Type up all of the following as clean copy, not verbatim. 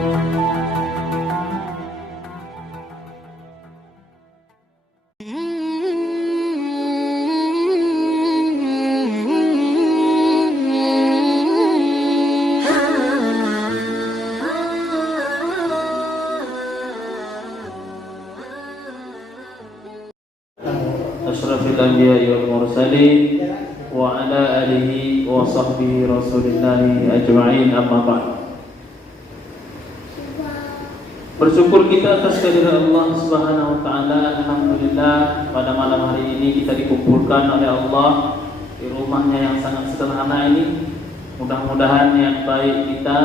Asyrafil anbiya'i wal mursalin wa ala alihi wa sahbihi rasulillahi ajma'in, amma ba'd. Bersyukur kita atas kehadirat Allah Subhanahu wa taala. Alhamdulillah, pada malam hari ini kita dikumpulkan oleh Allah di rumahnya yang sangat sederhana ini. Mudah-mudahan yang baik kita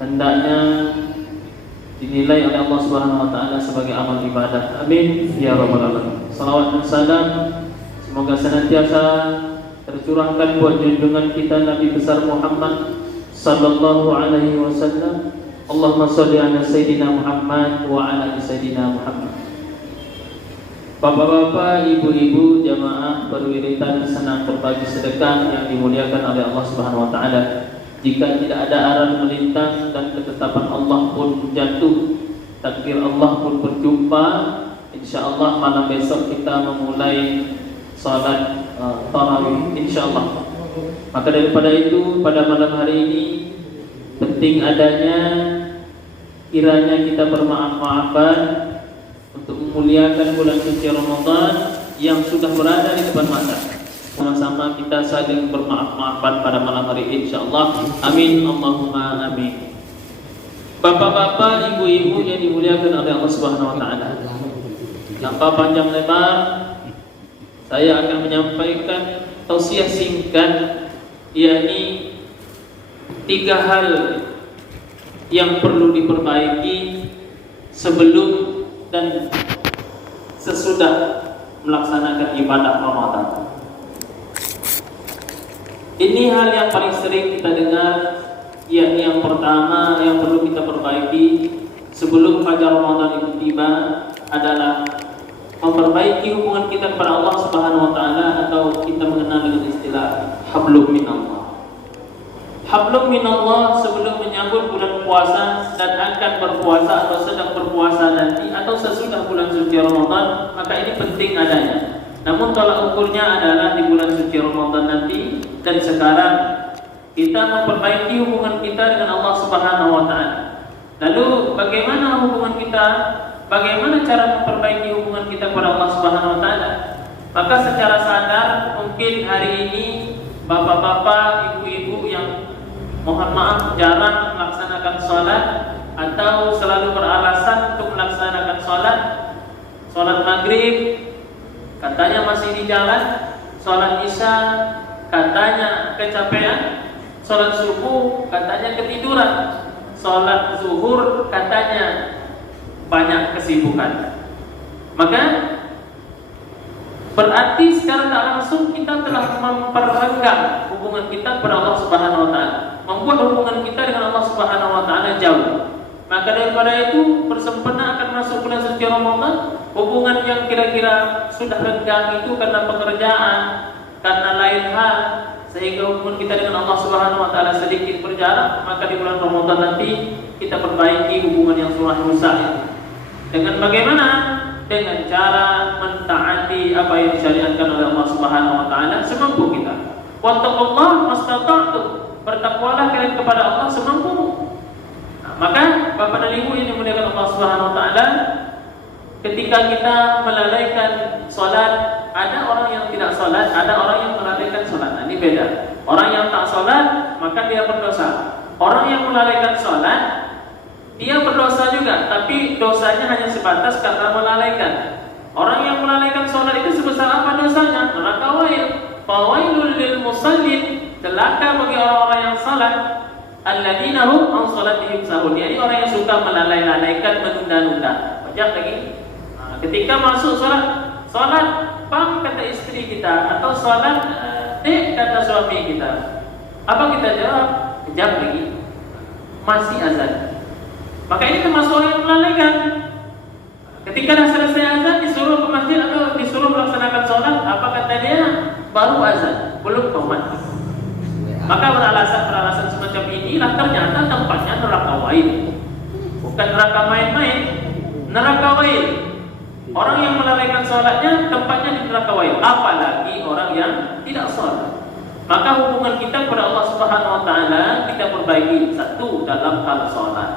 hendaknya dinilai oleh Allah Subhanahu wa taala sebagai amal ibadah. Amin ya rabbal alamin. Salawat dan salam semoga senantiasa tercurahkan buat junjungan kita Nabi besar Muhammad sallallahu alaihi wasallam. Allahumma shalli ala sayyidina Muhammad wa ala ali sayyidina Muhammad. Bapak-bapak, ibu-ibu, jamaah perwiritan senang berbagi sedekah yang dimuliakan oleh Allah Subhanahu wa taala. Jika tidak ada aran melintang dan ketetapan Allah pun jatuh, takdir Allah pun berjumpa, insyaallah malam besok kita memulai salat tarawih insyaallah. Maka daripada itu, pada malam hari ini penting adanya kiranya kita bermaaf-maafan untuk memuliakan bulan suci Ramadan yang sudah berada di depan mata. Sama-sama kita saling bermaaf-maafan pada malam hari ini insyaallah. Amin Allahumma amin. Bapak-bapak, ibu-ibu yang dimuliakan oleh Allah Subhanahu wa taala. Tanpa panjang lebar, saya akan menyampaikan tausiah singkat, yakni 3 hal yang perlu diperbaiki sebelum dan sesudah melaksanakan ibadah Ramadan. Ini hal yang paling sering kita dengar, yakni yang pertama yang perlu kita perbaiki sebelum fajar Ramadan itu tiba adalah memperbaiki hubungan kita kepada Allah Subhanahu wa taala, atau kita mengenal dengan istilah hablum minallah. Hablum minallah sebelum menyambut bulan puasa dan akan berpuasa atau sedang berpuasa nanti atau sesudah bulan suci Ramadan, maka ini penting adanya. Namun tolak ukurnya adalah di bulan suci Ramadan nanti dan sekarang kita memperbaiki hubungan kita dengan Allah Subhanahu wa taala. Lalu bagaimana hubungan kita? Bagaimana cara memperbaiki hubungan kita kepada Allah Subhanahu wa taala? Maka secara sadar mungkin hari ini bapak-bapak, ibu-ibu yang mohon maaf jarang melaksanakan sholat atau selalu beralasan untuk melaksanakan sholat maghrib katanya masih di jalan, sholat isya katanya kecapean, sholat subuh katanya ketiduran, sholat zuhur katanya banyak kesibukan. Maka berarti secara tak langsung kita telah memperenggang hubungan kita kepada Allah Subhanahu wa taala, membuat hubungan kita dengan Allah Subhanahu wa taala jauh. Maka daripada itu bersempena akan masuk bulan suci Ramadan, hubungan yang kira-kira sudah renggang itu karena pekerjaan, karena lain hal, sehingga hubungan kita dengan Allah Subhanahu wa taala sedikit berjarak, maka di bulan Ramadan nanti kita perbaiki hubungan yang sudah rusak itu. Dengan bagaimana? Dengan cara mentaati apa yang disyariatkan oleh Allah Subhanahu wa taala semampu kita. Wattaqullaha mastata'tum. Bertakwalah kalian kepada Allah semampumu. Maka Bapak dan Ibu yang dimuliakan Allah Subhanahu wa taala, ketika kita melalaikan salat, ada orang yang tidak salat, ada orang yang melalaikan salat. Nah, ini beda. Orang yang tak salat maka dia berdosa. Orang yang melalaikan salat dia berdosa juga, tapi dosanya hanya sebatas karena melalaikan. Orang yang melalaikan salat itu sebesar apa dosanya? Neraka wail. Fawailul lil musallin, celaka bagi orang-orang yang salat. Alladzina hum an salatihim sahun. Jadi orang yang suka melalaikan, menunda-nunda. Baca lagi. Ketika masuk salat, pam kata istri kita, atau salat kata suami kita. Apa kita jawab? Kejap lagi. Masih azan. Maka ini termasuk orang yang melalaikan. Ketika dah selesai azan, disuruh ke masjid atau disuruh melaksanakan sholat, apa kata dia? Baru azan, belum qomat. Maka beralasan semacam inilah ternyata tempatnya neraka wail. bukan neraka main-main, neraka wail. Orang yang melalaikan sholatnya tempatnya di neraka wail, apalagi orang yang tidak sholat. Maka hubungan kita kepada Allah Subhanahu wa taala kita perbaiki, satu dalam hal sholat.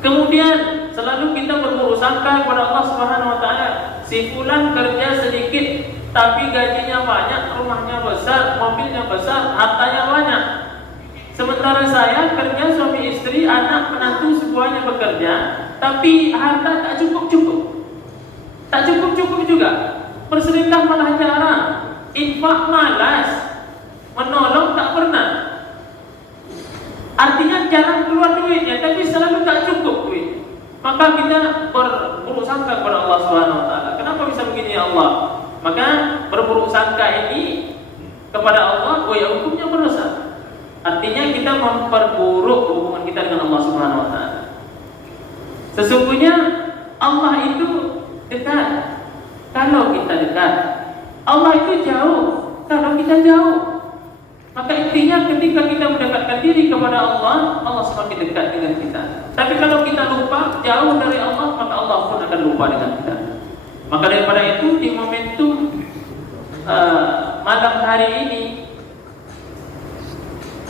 Kemudian selalu kita berburuk sangka kepada Allah Subhanahu wa taala. Si fulan kerja sedikit tapi gajinya banyak, rumahnya besar, mobilnya besar, hartanya banyak. Sementara saya kerja suami istri, anak, menantu semuanya bekerja, tapi harta tak cukup-cukup. Tak cukup-cukup juga. Bersedekah malah jarang, infak malas, menolong tak pernah. Artinya jarang keluar duitnya, tapi selalu tak cukup duit. Maka kita berburuk sangka kepada Allah Subhanahu wa taala. Kenapa bisa begini ya Allah? Maka berburuk sangka ini kepada Allah, oh ya hukumnya berdosa. Artinya kita memperburuk hubungan kita dengan Allah Subhanahu wa taala. Sesungguhnya Allah itu dekat kalau kita dekat. Allah itu jauh kalau kita jauh. Maka intinya ketika kita mendekatkan diri kepada Allah, Allah semakin dekat dengan kita. Tapi kalau kita lupa jauh dari Allah, maka Allah pun akan lupa dengan kita. Maka daripada itu di momentum malam hari ini,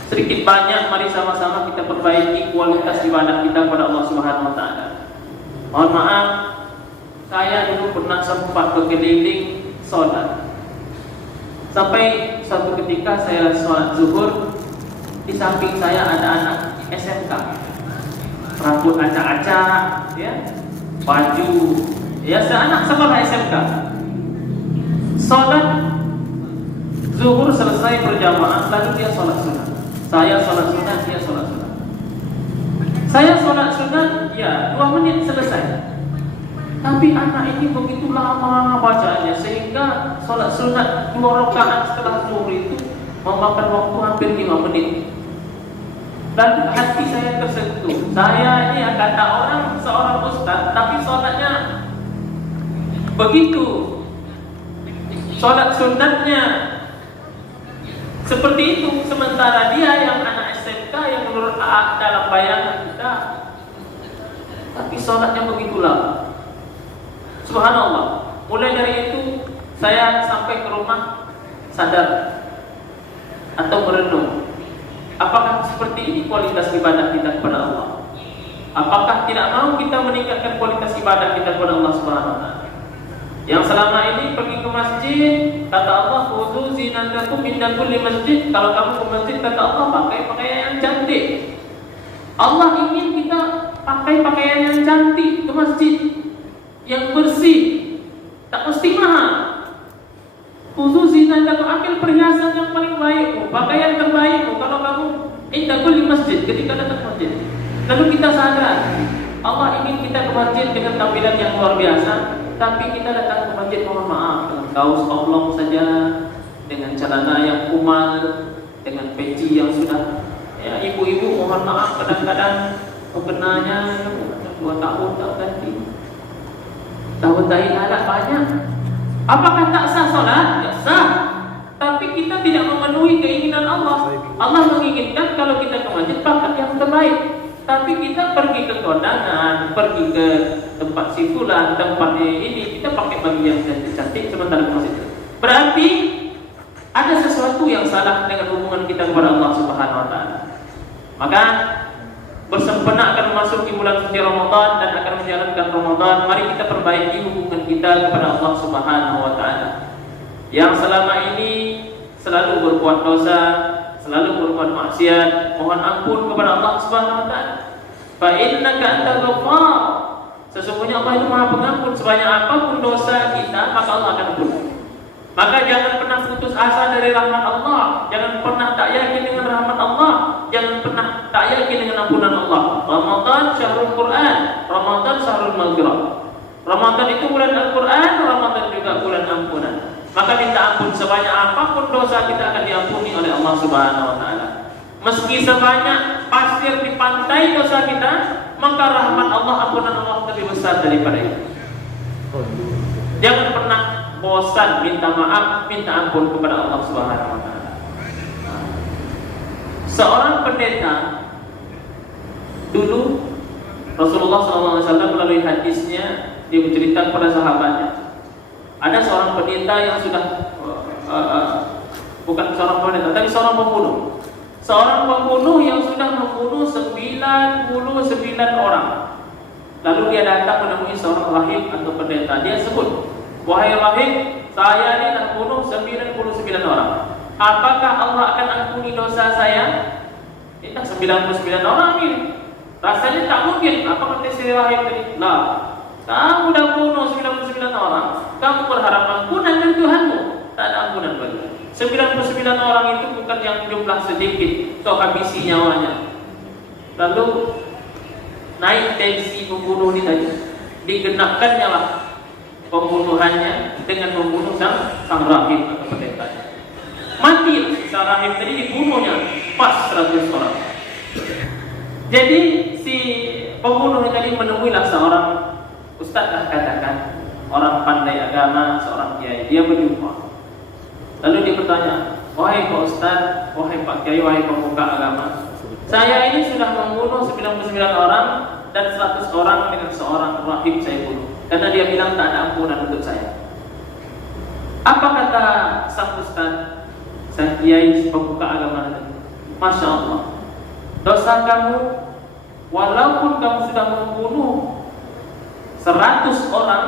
sedikit banyak mari sama-sama kita perbaiki kualitas ibadah kita kepada Allah Subhanahu wa taala. Mohon maaf, saya dulu pernah sempat berkeliling sholat. Sampai suatu ketika saya sholat zuhur, di samping saya ada anak SMK, rambut acak-acak, ya, baju, ya, seanak sekolah SMK. Sholat zuhur selesai berjamaah, lalu dia sholat sunat. Saya sholat sunat, dia sholat sunat. Saya sholat sunat, ya 2 menit selesai. Tapi anak ini begitu lama bacanya sehingga sholat sunat 2 rakaat setelah zuhur itu memakan waktu hampir 5 menit. Dan hati saya tersentuh. Saya ini kata orang seorang ustaz, tapi sholatnya begitu. Sholat sunatnya seperti itu, sementara dia yang anak SMK yang menurut dalam bayangan kita, tapi sholatnya begitu lama. Subhanallah. Mulai dari itu saya sampai ke rumah sadar atau merenung, apakah seperti ini kualitas ibadah kita kepada Allah? Apakah tidak mau kita meningkatkan kualitas ibadah kita kepada Allah Subhanahu wa taala? Yang selama ini pergi ke masjid, kata Allah, "Khudhu zinatakum inda kulli masjid." Kalau kamu ke masjid, kata Allah, pakai pakaian yang cantik. Allah ingin kita pakai pakaian yang cantik ke masjid, yang bersih, tak mesti mahal. Khudhu zinatakum, ambil perhiasan yang paling baikmu, pakaian terbaikmu kalau kamu inda kulli masjid, ketika datang ke masjid. Lalu kita sadar, Allah ingin kita ke masjid dengan tampilan yang luar biasa, tapi kita datang ke masjid, mohon maaf, dengan kaos oblong saja, dengan celana yang kumal, dengan peci yang sudah, ya, ibu-ibu mohon maaf kadang-kadang kebenarnya 2 tahun tak ganti, tahun tahi alat banyak. Apakah tak sah sholat? Ya sah. Tapi kita tidak memenuhi keinginan Allah. Allah menginginkan kalau kita ke masjid pakai yang terbaik. Tapi kita pergi ke kondangan, pergi ke tempat sifulan, tempat ini, kita pakai baju yang cantik sementara ke masjid. Berarti ada sesuatu yang salah dengan hubungan kita kepada Allah Subhanahu wa taala. Maka bersempena akan memasuki bulan suci Ramadan dan akan menjalankan Ramadan, mari kita perbaiki hubungan kita kepada Allah Subhanahu wa taala. Yang selama ini selalu berbuat dosa, selalu berbuat maksiat, mohon ampun kepada Allah Subhanahu wa taala. Fa innaka antal ghaffar. Sesungguhnya Allah itu Maha Pengampun, sebanyak apapun dosa kita, maka Allah akan ampun. Maka jangan pernah putus asa dari rahmat Allah, jangan pernah tak yakin dengan rahmat Allah, jangan pernah tak yakin dengan ampunan Allah. Ramadan syahrul Quran, Ramadan syahrul maghfirah. Ramadan itu bulan Al-Quran, Ramadan juga bulan ampunan. Maka minta ampun, sebanyak apapun dosa kita akan diampuni oleh Allah Subhanahu wa taala. Meski sebanyak pasir di pantai dosa kita, maka rahmat Allah, ampunan Allah lebih besar daripada itu. Jangan pernah bosan minta maaf, minta ampun kepada Allah Subhanahu wa taala. Seorang pendeta dulu Rasulullah SAW melalui hadisnya dia bercerita kepada sahabatnya, ada seorang pendeta yang sudah bukan seorang pendeta tapi seorang pembunuh. Seorang pembunuh yang sudah membunuh 99 orang. Lalu dia datang menemui seorang rahib atau pendeta. Dia sebut, "Wahai rahib, saya ini telah bunuh 99 orang. Apakah Allah akan ampuni dosa saya?" Ini 99 orang ini. Rasanya tak mungkin. Apa kata si rahib tadi? Lah, kamu dah bunuh 99 orang, kamu berharap ampunan dari Tuhanmu. Tak ada ampunan bagi. 99 orang itu bukan yang jumlah sedikit, so habisi nyawanya. Lalu naik tensi pembunuh ini tadi, digenapkannya lah pembunuhannya dengan membunuh sang rahib atau pendeta. Mati sang rahib tadi, dibunuhnya pas 100 orang. Jadi si pembunuh tadi menemuilah seorang ustaz lah katakan, orang pandai agama, seorang kiai. Dia berjumpa. Lalu dia bertanya, "Wahai Pak Ustaz, wahai Pak Kiai, wahai pemuka agama, saya ini sudah membunuh 99 orang dan 100 orang dengan seorang rahib saya bunuh. Karena dia bilang tak ada ampunan untuk saya. Apa kata sang Ustaz, sang Kiai, pemuka agama tadi? Masya Allah, dosa kamu, walaupun kamu sudah membunuh 100 orang,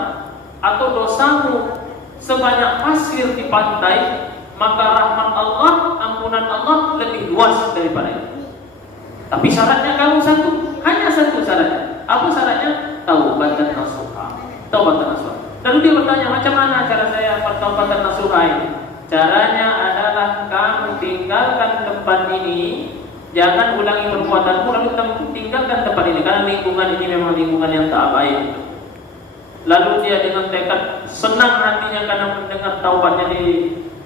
atau dosamu sebanyak pasir di pantai, maka rahmat Allah, ampunan Allah lebih luas daripada itu. Tapi syaratnya kamu satu, hanya satu syaratnya. Apa syaratnya? Taubatan nasuha. Taubatan nasuha. Lalu dia bertanya, macam mana cara saya bertaubatan nasuha ini? Caranya adalah kamu tinggalkan tempat ini, jangan ulangi perbuatanmu, lalu tinggalkan tempat ini, karena lingkungan ini memang lingkungan yang tak baik. Lalu dia dengan tekad senang hatinya karena mendengar taubatnya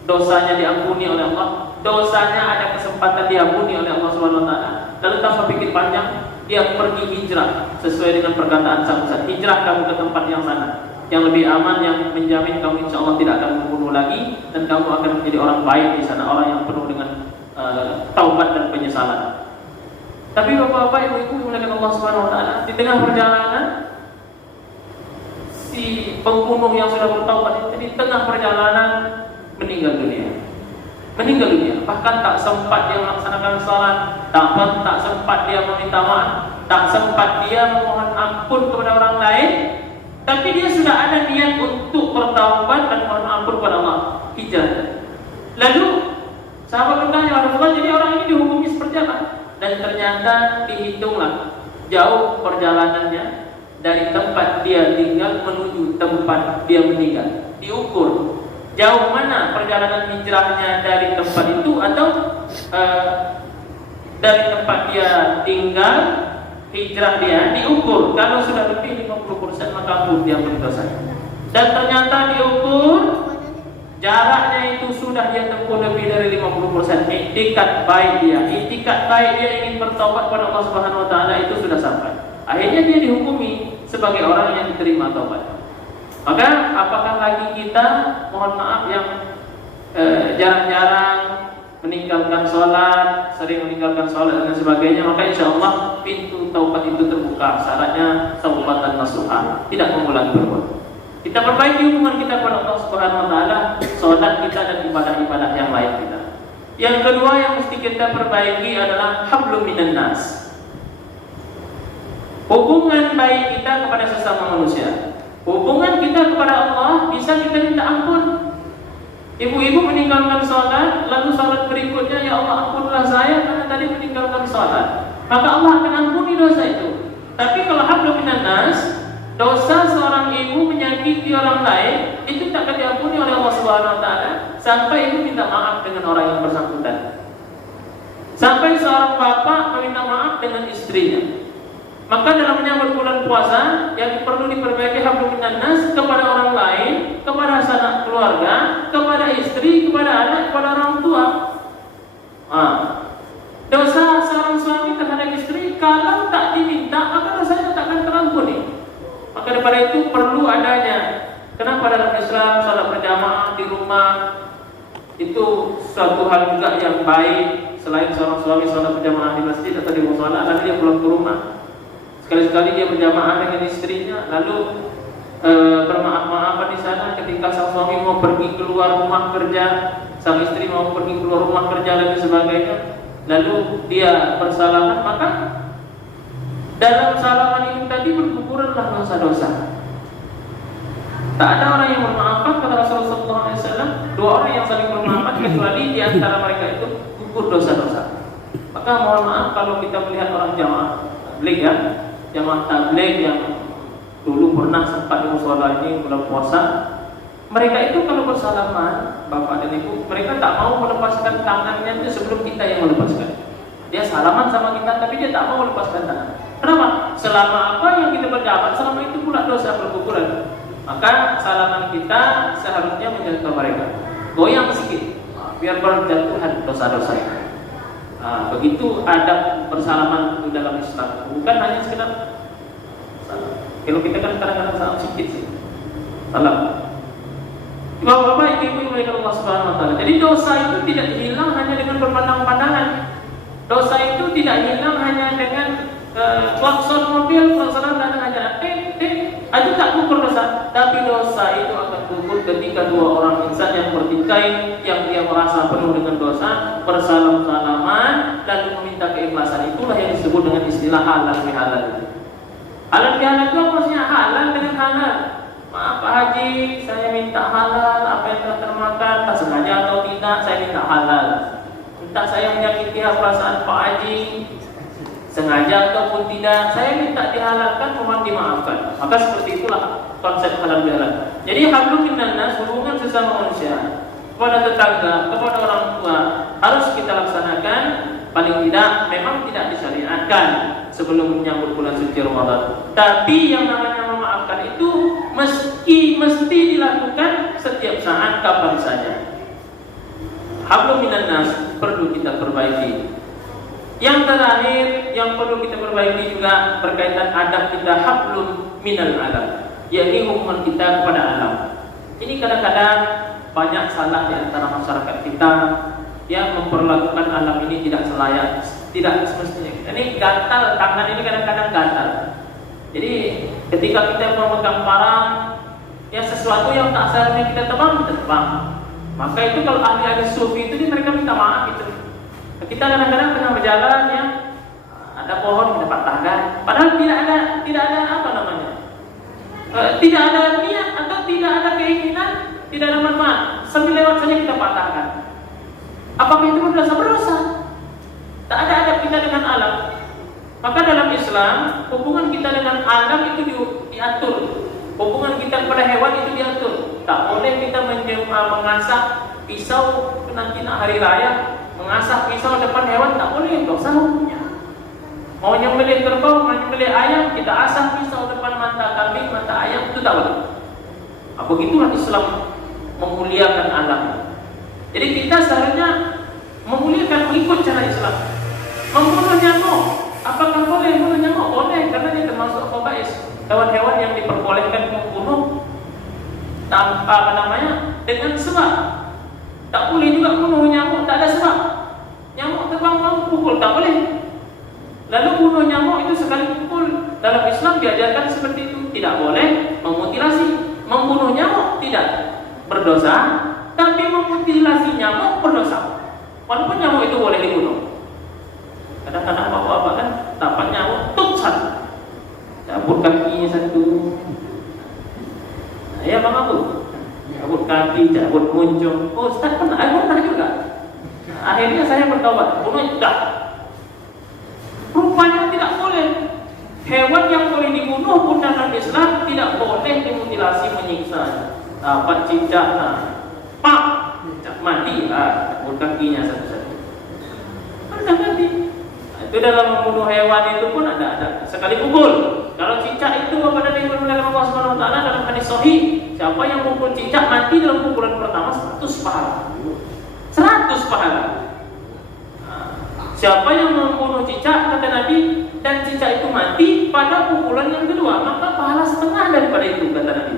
dosanya diampuni oleh Allah. Dosanya ada kesempatan diampuni oleh Allah Subhanahu wa taala. Lalu tanpa pikir panjang, dia pergi hijrah sesuai dengan perkataan sang ustaz. Hijrah kamu ke tempat yang sana, yang lebih aman, yang menjamin kamu insya Allah tidak akan membunuh lagi, dan kamu akan menjadi orang baik di sana, orang yang penuh dengan taubat dan penyesalan. Tapi bapak-bapak, ibu-ibu dimuliakan Allah Subhanahu wa taala, di tengah perjalanan si pembunuh yang sudah bertaubat itu di tengah perjalanan meninggal dunia. Bahkan tak sempat dia melaksanakan salat, tak sempat dia meminta maaf, tak sempat dia memohon ampun kepada orang lain. Tapi dia sudah ada niat untuk bertaubat dan mohon ampun kepada Allah. Hijrah. Lalu sahabat bertanya, "Ya Rasulullah, jadi orang ini dihukumi seperti apa?" Dan ternyata dihitunglah jauh perjalanannya dari tempat dia tinggal menuju tempat dia meninggal. Diukur jauh mana perjalanan hijrahnya dari tempat itu, atau dari tempat dia tinggal, hijrah dia diukur. Kalau sudah lebih 50% maka ampun dia berdosa. Dan ternyata diukur jaraknya itu sudah dia tempuh lebih dari 50%. Iktikat baik dia ingin bertobat kepada Allah Subhanahu wa taala itu sudah sampai. Akhirnya dia dihukumi sebagai orang yang diterima taubat. Maka apakah lagi kita, mohon maaf, yang jarang-jarang meninggalkan sholat, sering meninggalkan sholat dan sebagainya, maka insya Allah pintu taubat itu terbuka. Syaratnya taubatan nasuha, tidak mengulangi perbuatan. Kita perbaiki hubungan kita kepada Allah Subhanahu wa taala, sholat kita dan ibadah-ibadah yang lain kita. Yang kedua yang mesti kita perbaiki adalah hablum minan nas. Hubungan baik kita kepada sesama manusia. Hubungan kita kepada Allah bisa kita minta ampun. Ibu-ibu meninggalkan sholat, lalu sholat berikutnya, "Ya Allah, ampunlah saya karena tadi meninggalkan sholat." Maka Allah akan ampuni dosa itu. Tapi kalau hablum minan nas, dosa seorang ibu menyakiti orang lain, itu tak akan diampuni oleh Allah Subhanahu wa taala sampai ibu minta maaf dengan orang yang bersangkutan. Sampai seorang bapak meminta maaf dengan istrinya. Maka dalam menyambut bulan puasa yang perlu diperbaiki hablum minan nas kepada orang lain, kepada sanak keluarga, kepada istri, kepada anak, kepada orang tua. Dosa seorang suami terhadap istri kalau tak diminta, maka dosanya tak akan terampuni. Maka daripada itu perlu adanya. Kenapa dalam Islam salat berjamaah di rumah itu suatu hal juga yang baik. Selain seorang suami salat berjamaah di masjid atau di mushola, lalu dia pulang ke rumah, Sekali-sekali dia berjamaah dengan istrinya, lalu bermaaf-maafan di sana ketika sang suami mau pergi keluar rumah kerja, sang istri mau pergi keluar rumah kerja dan sebagainya, lalu dia bersalaman, maka dalam salaman itu tadi berguguranlah dosa-dosa. Tak ada orang yang bermaafkan, kata Rasulullah SAW, dua orang yang saling bermaafkan kecuali di antara mereka itu gugur dosa-dosa. Maka mohon maaf kalau kita melihat orang jamaah tabligh ya, jamaah tabligh yang dulu pernah sempat di mushola ini bulan puasa, mereka itu kalau bersalaman, bapak dan ibu, mereka tak mau melepaskan tangannya itu sebelum kita yang melepaskan. Dia salaman sama kita, tapi dia tak mau melepaskan tangan. Kenapa? Selama apa yang kita berjabat, selama itu pula dosa berguguran. Maka salaman kita seharusnya menjangkau mereka. Goyang sedikit, biar berjatuhan dosa-dosa. Begitu adab bersalaman itu dalam Islam. Bukan hanya sekedar salam. Kalau kita kan kadang-kadang salam sedikit sih. Salam. Bapak-bapak, ibu-ibu yang Allah Subhanahu wa taala. Jadi dosa itu tidak hilang hanya dengan berpandang-pandangan. Dosa itu tidak hilang hanya dengan klakson mobil, klakson datang aja. Itu tak gugur dosa. Tapi dosa itu akan gugur ketika dua orang insan yang bertikai, yang dia merasa penuh dengan dosa, bersalam-salaman dan meminta keikhlasan. Itulah yang disebut dengan istilah halal bihalal. Halal bihalal itu maksudnya halal dengan halal. Maaf Pak Haji, saya minta halal, apa yang telah termakan, tak sengaja atau tidak, saya minta halal. Entah saya menyakiti perasaan Pak Haji, sengaja ataupun tidak, saya minta dihalalkan, mohon dimaafkan. Maka seperti itulah konsep halal bihalal. Jadi hablum minan nas, hubungan sesama manusia, kepada tetangga, kepada orang tua harus kita laksanakan. Paling tidak memang tidak disyariatkan sebelum menyambut bulan suci Ramadan. Tapi yang namanya memaafkan itu mesti dilakukan setiap saat, kapan saja. Hablum minan nas perlu kita perbaiki. Yang terakhir yang perlu kita perbaiki juga berkaitan adab kita, hablum minal alam, yakni hubungan kita kepada alam. Ini kadang-kadang banyak salah di antara masyarakat kita yang memperlakukan alam ini tidak selayak, tidak semestinya. Ini gatal, tangan ini kadang-kadang gatal. Jadi ketika kita memegang parang, ya sesuatu yang tak seharusnya kita tebang. Maka itu kalau ahli-ahli sufi itu mereka minta maaf itu. Kita kadang-kadang tengah berjalan ya, ada pohon kita patahkan, padahal tidak ada apa namanya, tidak ada niat atau tidak ada keinginan, tidak ada manfaat, sambil lewat saja kita patahkan. Apakah itu berdosa? Tak ada adab kita dengan alam. Maka dalam Islam hubungan kita dengan alam itu diatur, hubungan kita kepada hewan itu diatur. Tak boleh kita mengasah pisau nanti hari raya, mengasah pisau depan hewan, tak boleh, dosa hukumnya. Mau nyembelih kerbau, mau nyembelih ayam, kita asah pisau depan mata kambing, mata ayam, itu tak boleh. Begitulah Islam memuliakan alam. Jadi kita seharusnya memuliakan, mengikut cara Islam. Membunuh nyamuk, apakah boleh membunuh nyamuk? Boleh, karena dia termasuk khaba'is. Hewan-hewan yang diperbolehkan membunuh tanpa dengan sebab. Tak boleh juga bunuh nyamuk tak ada sebab. Nyamuk terbang pukul, tak boleh. Lalu bunuh nyamuk itu sekali pukul. Dalam Islam diajarkan seperti itu. Tidak boleh memutilasi. Membunuh nyamuk tidak berdosa, tapi memutilasi nyamuk berdosa. Walaupun nyamuk itu boleh dibunuh. Kadang-kadang bapak-bapak kan tapak nyamuk satu, cabut kakinya satu. Ya bang Abu, cabut kaki, cabut muncung. Oh Ustaz pernah juga. Akhirnya saya bertobat, bunuh dah. Rupanya tidak boleh. Hewan yang boleh dibunuh pun dalam Islam tidak boleh dimutilasi, menyiksa. Dapat cicak, pak, cicak mati, cabut kakinya satu-satu. Ada mati. Itu dalam membunuh hewan itu pun ada sekali pukul. Kalau cicak itu kepada dimuliakan Allah Subhanahu wa taala dalam hadis sahih, siapa yang memukul cicak mati dalam pukulan pertama 100 pahala. 100 pahala. Siapa yang membunuh cicak, kata Nabi, dan cicak itu mati pada pukulan yang kedua, maka pahala setengah daripada itu, kata Nabi.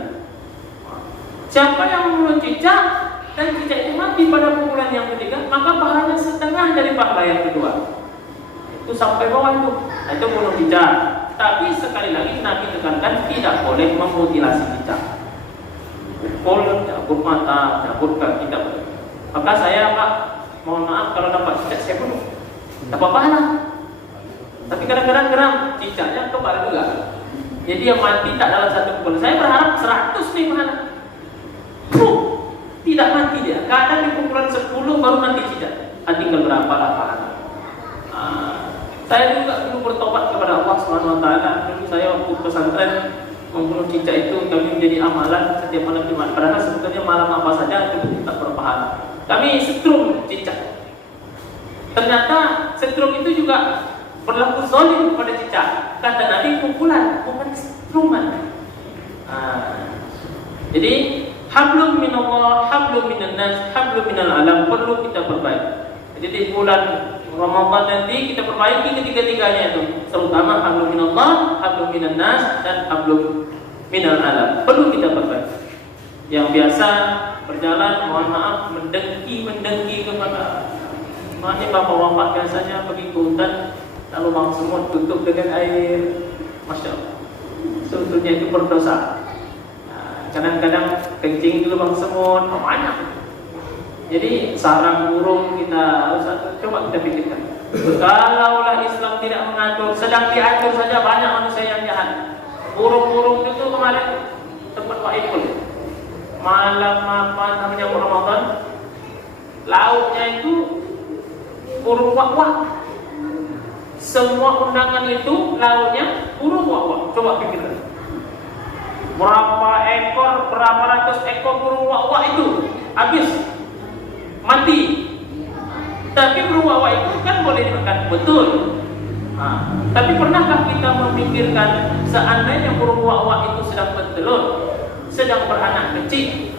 Siapa yang membunuh cicak dan cicak itu mati pada pukulan yang ketiga, maka pahalanya setengah dari pahala yang kedua. Itu sampai bawah itu. Itu bunuh cicak. Tapi sekali lagi Nabi tekankan tidak boleh memutilasi cicak. Pukul, cabut mata, cabut kaki, tidak boleh. Maka saya Pak, mohon maaf kalau dapat cicak saya bunuh. Tak apa-apa lah. Tapi kadang-kadang cicaknya kebal juga. Jadi yang mati tak dalam satu pukul. Saya berharap 100 nih pahala. Tidak mati dia. Kadang di pukulan 10 baru nanti cicak. Tinggal berapa lah pahala. Saya juga dulu bertobat kepada Allah SWT. Dulu saya waktu pesantren membunuh cicak itu kami menjadi amalan setiap malam Jumat. Padahal sebetulnya malam apa saja itu tak berpahala. Kami setrum cicak. Ternyata setrum itu juga berlaku zalim pada cicak. Kata Nabi pukulan, bukan setruman. Jadi hablum minallah, hablum minan nas, hablum minal alam perlu kita perbaiki. Jadi bulan Ramadan nanti kita perbaiki ketiga-tiganya itu, terutama hablum minallah, hablum minan nas, dan hablum minal alam perlu kita perbaiki. Yang biasa berjalan, mohon maaf, mendengki kepada mana bapak wafat biasanya pergi ke hutan, lalu bang semut tutup dengan air, masya Allah. Sebetulnya itu berdosa. Kadang-kadang kencing itu lubang semut, banyak. Jadi sarang burung kita coba kita pikirkan. Kalaulah Islam tidak mengatur, sedang diatur saja banyak manusia yang jahat. Burung-burung itu kemarin tempat Pak Ipul, malam apa namanya Ramadan, lautnya itu burung wak-wak. Semua undangan itu lautnya burung wak-wak. Coba pikirkan. Berapa ekor, berapa ratus ekor burung wak-wak itu habis mati. Tapi burung wak-wak itu kan boleh dimakan, betul. Tapi pernahkah kita memikirkan seandainya burung wak-wak itu sedang bertelur, sedang beranak kecil?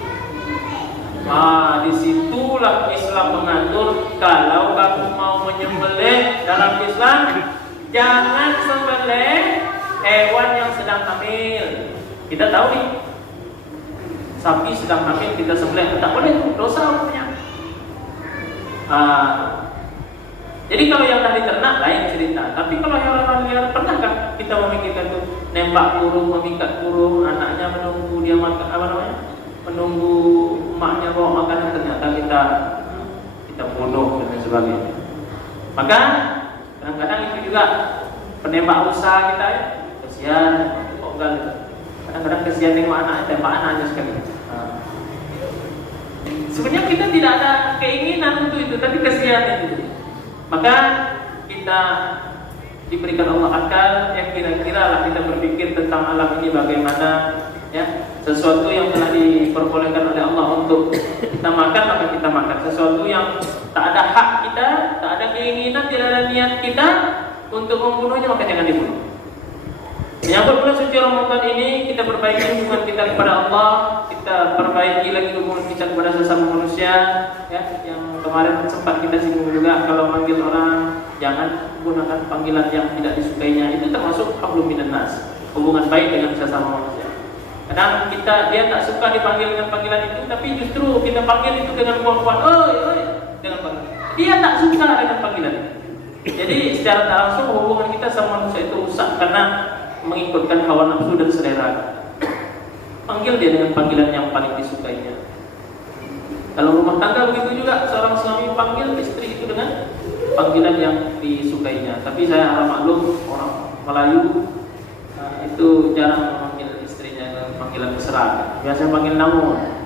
Disitulah Islam mengatur kalau kamu mau menyembelih dalam Islam, jangan sembelih hewan yang sedang hamil. Kita tahu nih, sapi sedang hamil kita sembelih, tak boleh, dosa hukumnya. Jadi kalau yang dah diternak lain cerita. Tapi kalau hewan liar, pernahkah kita memikirkan tuh nembak burung, memikat burung, anaknya menunggu dia makan apa namanya? Menunggu emaknya bawa makanan, ternyata kita bunuh dan sebagainya. Maka kadang-kadang itu juga penembak usaha kita ya, kesian, konggal itu. Kadang-kadang kesian tengok anaknya, tembak anaknya sekali. Sebenarnya kita tidak ada keinginan untuk itu, tapi kesian itu. Maka kita diberikan Allah akal yang kira-kira lah kita berpikir tentang alam ini bagaimana, ya, sesuatu yang telah diperbolehkan oleh Allah untuk kita makan, maka kita makan. Sesuatu yang tak ada hak kita, tak ada keinginan, tidak ada niat kita untuk membunuhnya, maka jangan dibunuh. Menyambut bulan suci Ramadan ini, kita perbaiki hubungan kita kepada Allah, kita perbaiki lagi hubungan kita kepada sesama manusia, ya, yang kemarin sempat kita singgung juga. Kalau manggil orang, jangan gunakan panggilan yang tidak disukainya. Itu termasuk hablum minan nas, hubungan baik dengan sesama manusia. Kadang dia tak suka dipanggil dengan panggilan itu, tapi justru kita panggil itu dengan kuat-kuat, oi, dengan panggilan. Dia tak suka dengan panggilan itu. Jadi secara tak langsung hubungan kita sama manusia itu rusak karena mengikutkan hawa nafsu dan selera. Panggil dia dengan panggilan yang paling disukainya. Kalau rumah tangga begitu juga, seorang suami panggil istri itu dengan panggilan yang disukainya. Tapi saya harap maklum, orang Melayu itu jarang memanggil istrinya dengan panggilan mesra. Biasa panggil namun.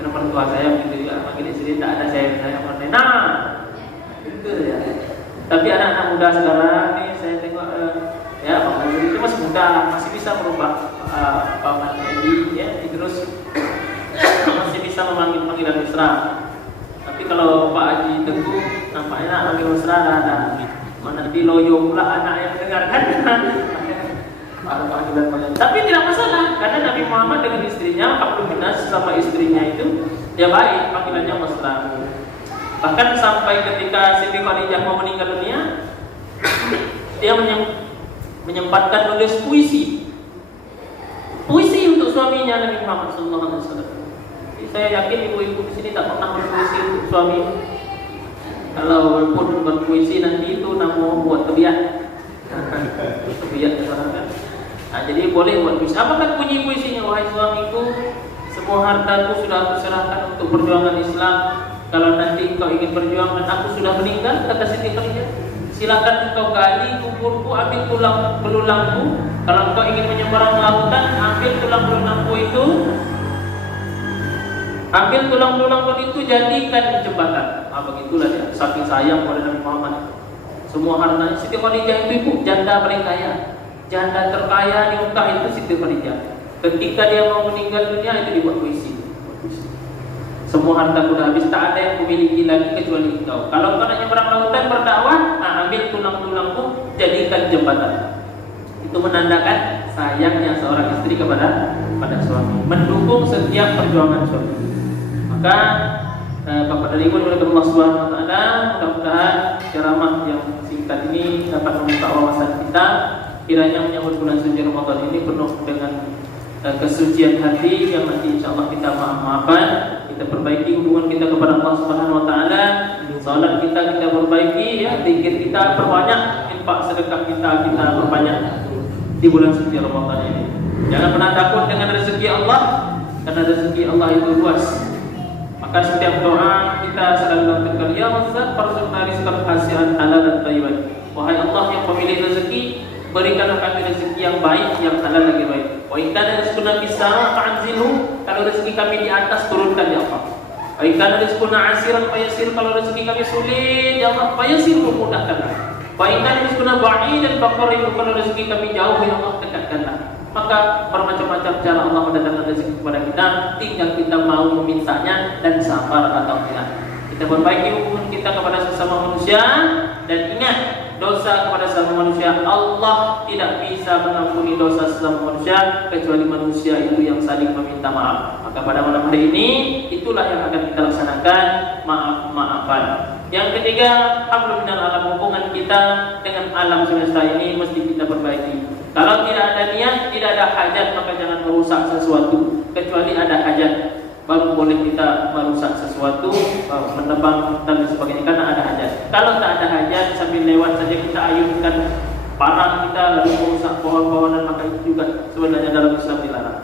Karena mertua saya begitu juga, panggil istri tak ada saya panggil gitu ya. Tapi anak-anak muda sekarang ini saya tengok ya, Pak Haji itu masih muda, masih bisa merubah Pak Haji ya, terus masih bisa memanggil panggilan mesra. Tapi kalau Pak Haji Teguh nampaknya panggil mesra ada. Mana di loyo pula anak yang mendengarkan. Tapi tidak masalah, karena Nabi Muhammad dengan istrinya, hablum minas, sama istrinya itu dia baik, panggilannya mesra. Bahkan sampai ketika Siti Khadijah mau meninggal dunia, dia menyempatkan nulis puisi untuk suaminya Nabi Muhammad SAW. Saya yakin ibu-ibu di sini tak pernah berpuisi untuk suami. Kalau pun berpuisi nanti itu namun buat kebiasaan. Lihat kan. Nah, jadi boleh buat puisi. Apakah bunyi puisinya? Wahai suamiku, semua hartaku sudah aku serahkan untuk perjuangan Islam. Kalau nanti engkau ingin berjuang dan aku sudah meninggal, kata Siti Khadijah, silakan engkau gali kuburku, ambil tulang belulangku. Kalau engkau ingin menyeberang lautan, ambil tulang belulangku itu, ambil tulang belulangku itu, jadikan jembatan. Ah, begitulah dia, saking sayang kepada Nabi Muhammad. Semua hartanya. Siti Khadijah itu ibu janda paling kaya, janda terkaya di Mekah itu Siti Khadijah. Ketika dia mau meninggal dunia, itu dibuat puisi. Semua harta sudah habis, tak ada yang kumiliki lagi kecuali engkau. Kalau engkau nak nyeberang lautan berdakwah, ambil tulang-tulangku, jadikan jembatan. Itu menandakan sayangnya seorang istri kepada suami, mendukung setiap perjuangan suami. Maka Bapak dan Ibu oleh Allah Subhanahu Wa Taala, mudah-mudahan ceramah yang singkat ini dapat membuka wawasan kita. Kiranya menyambut bulan suci Ramadan ini penuh dengan kesucian hati yang nanti insyaallah kita maaf-maafan, kita perbaiki hubungan kita kepada Allah Subhanahu Wa Taala, salat kita perbaiki, ya, zikir kita perbanyak, infak sedekah kita perbanyak di bulan suci Ramadan ini. Jangan pernah takut dengan rezeki Allah, karena rezeki Allah itu luas. Maka setiap doa kita selalu mengatakan, ya Razzaq farzuqna rizqan hasian halal dan thayyiban. Wahai Allah yang pemilik rezeki, berikanlah kami rezeki yang baik, yang halal lagi baik. Wa in kana rizquna bis-sama' fa'anzilhu, kalau rezeki kami di atas turunkan ya Allah. Wa in kana rizquna 'asiran fayassir, kalau rezeki kami sulit ya Allah fayassir, mudahkanlah. Wa in kana rizquna ba'idan faqarrib, kalau rezeki kami jauh ya Allah dekatkanlah. Maka bermacam-macam cara Allah mendatangkan rezeki kepada kita, tinggal kita mau memintanya dan sabar atau tidak. Kita perbaiki hubungan kita kepada sesama manusia, dan ingat, dosa kepada sesama manusia, Allah tidak bisa mengampuni dosa sesama manusia kecuali manusia itu yang saling meminta maaf. Maka pada malam hari ini itulah yang akan kita laksanakan, maaf-maafan. Yang ketiga, hablum minal alam, hubungan kita dengan alam semesta ini mesti kita perbaiki. Kalau tidak ada niat, tidak ada hajat, maka jangan merusak sesuatu. Kecuali ada hajat, baru boleh kita merusak sesuatu, menebang dan sebagainya, karena ada hajat. Kalau tak ada hajat, sambil lewat saja kita ayunkan parang kita lalu merusak pohon-pohonan, maka itu juga sebenarnya dalam Islam dilarang.